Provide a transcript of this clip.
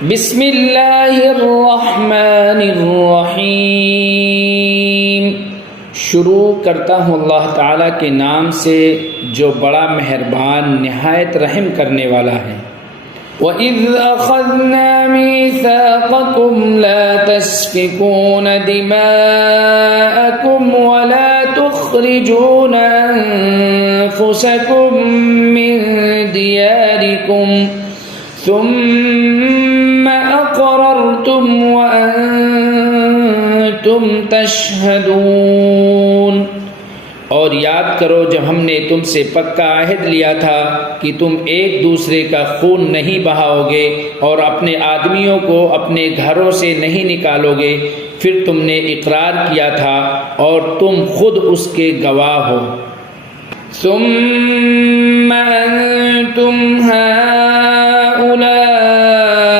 بسم اللہ الرحمن الرحیم۔ شروع کرتا ہوں اللہ تعالیٰ کے نام سے جو بڑا مہربان نہایت رحم کرنے والا ہے۔ وَإِذْ أَخَذْنَا مِيثَاقَكُمْ لَا تَسْفِكُونَ دِمَاءَكُمْ وَلَا تُخْرِجُونَ أَنفُسَكُمْ مِنْ دِيَارِكُمْ ثُمَّ أَقْرَرْتُمْ وَأَنْتُمْ تَشْهَدُونَ۔ اور یاد کرو جب ہم نے تم سے پکا عہد لیا تھا کہ تم ایک دوسرے کا خون نہیں بہاؤ گے اور اپنے آدمیوں کو اپنے گھروں سے نہیں نکالو گے، پھر تم نے اقرار کیا تھا اور تم خود اس کے گواہ ہو۔ ثم أنتم